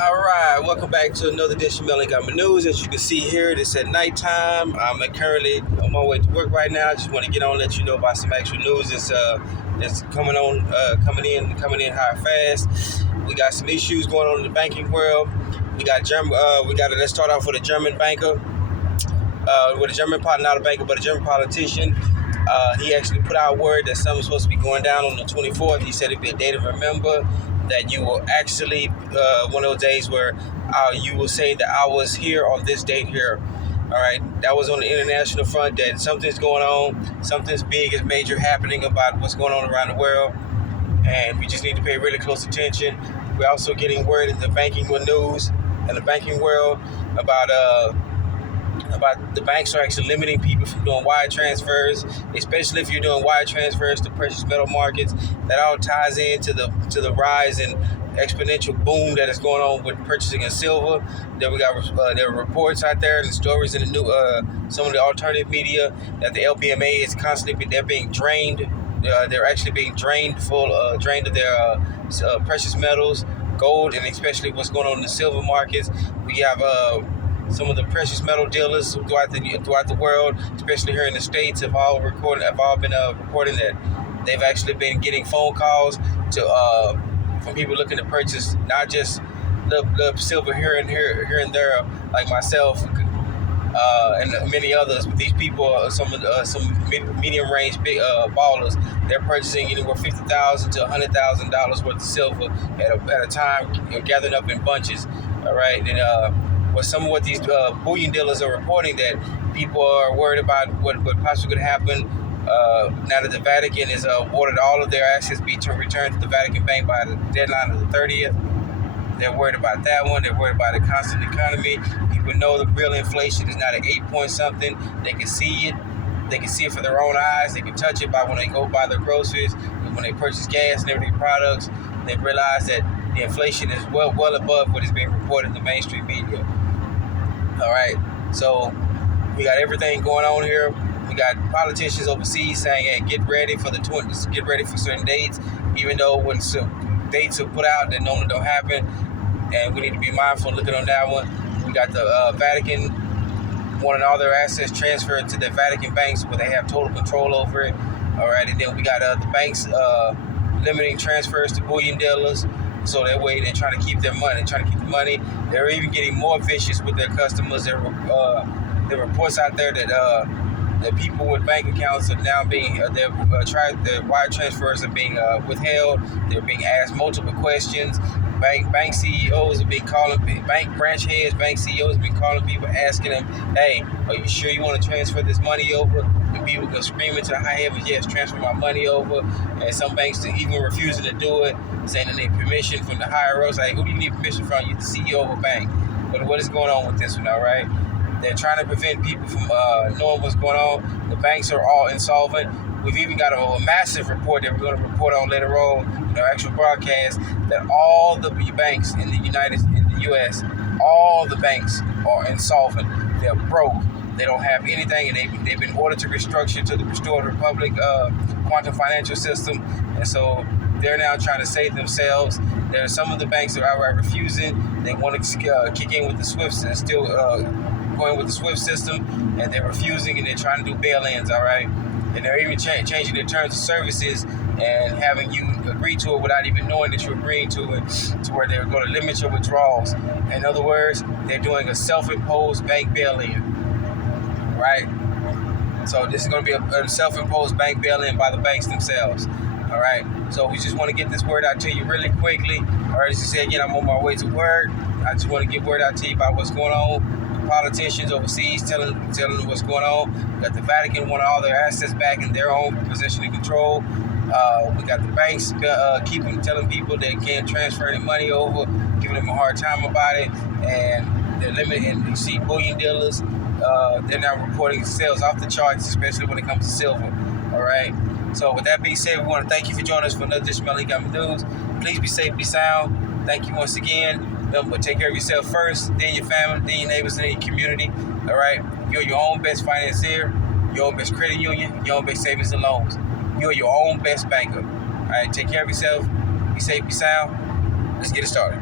All right, welcome back to another edition of Melon Government News. As you can see here, it's at nighttime. I'm currently on my way to work right now. I just want to get on and let you know about some actual news that's coming in hot fast. We got some issues going on in the banking world. Let's start off with a German banker, not a banker, but a German politician. He actually put out word that something's supposed to be going down on the 24th. He said it'd be a day to remember, that you will actually, one of those days where you will say that I was here on this date here. All right, that was on the international front, that something's going on, something's big is major happening about what's going on around the world, and we just need to pay really close attention. We're also getting word in the banking news and the banking world about the banks are actually limiting people from doing wire transfers, especially if you're doing wire transfers to precious metal markets. That all ties into the rise and exponential boom that is going on with purchasing of silver. There are reports out there and stories in the new some of the alternative media that the LBMA is constantly they're being drained. They're actually being drained of their precious metals, gold, and especially what's going on in the silver markets. We have some of the precious metal dealers throughout the world, especially here in the States, have all been reporting that they've actually been getting phone calls from people looking to purchase not just the silver here and there, like myself, and many others. But these people are some medium range big ballers. They're purchasing anywhere $50,000 to $100,000 worth of silver at a time, gathering up in bunches. All right, and what these bullion dealers are reporting, that people are worried about what possibly could happen now that the Vatican has ordered all of their assets be returned to the Vatican Bank by the deadline of the 30th. They're worried about that one. They're worried about the constant economy. People know the real inflation is not at 8 point something. They can see it. They can see it for their own eyes. They can touch it by when they go buy their groceries, when they purchase gas and everything products. They realize that the inflation is well above what is being reported in the mainstream media. All right, so we got everything going on here. We got politicians overseas saying, "Hey, get ready for certain dates," even though when some dates are put out that normally don't happen, and we need to be mindful looking on that one. We got the Vatican wanting all their assets transferred to the Vatican banks where they have total control over it. All right, and then we got the banks limiting transfers to bullion dealers. So that way they're trying to keep their money, the money. They're even getting more vicious with their customers. There are reports out there that people with bank accounts are now being, their wire transfers are being withheld. They're being asked multiple questions. Bank CEOs have been calling, bank branch heads, bank CEOs have been calling people, asking them, "Hey, are you sure you want to transfer this money over?" And people go screaming to high heavens, "Yes, transfer my money over." And some banks are even refusing to do it, saying they need permission from the higher ups. Like, who do you need permission from? You're the CEO of a bank. But what is going on with this one, all right? They're trying to prevent people from knowing what's going on. The banks are all insolvent. We've even got a massive report that we're going to report on later on in our actual broadcast, that all the banks in the U.S., all the banks are insolvent. They're broke. They don't have anything, and they've been ordered to restructure to the Restored Republic quantum financial system, and so they're now trying to save themselves. There are some of the banks that are outright refusing. They want to kick in with the SWIFT, and still going with the SWIFT system, and they're refusing, and they're trying to do bail-ins, all right? And they're even changing their terms of services and having you agree to it without even knowing that you're agreeing to it, to where they're going to limit your withdrawals. In other words, they're doing a self-imposed bank bail-in, right? So this is going to be a self-imposed bank bail-in by the banks themselves, all right? So we just want to get this word out to you really quickly. All right, as you said, again, I'm on my way to work. I just want to get word out to you about what's going on. Politicians overseas telling them what's going on. We got the Vatican wanting all their assets back in their own possession and control. We got the banks telling people they can't transfer any money over, giving them a hard time about it, and they're limiting. You see bullion dealers, they're now reporting sales off the charts, especially when it comes to silver. All right. So with that being said, we want to thank you for joining us for another edition of Melon Government News. Please be safe, be sound. Thank you once again. Remember, take care of yourself first, then your family, then your neighbors, and then your community. All right? You're your own best financier, your own best credit union, your own best savings and loans. You're your own best banker. All right? Take care of yourself. Be safe, be sound. Let's get it started.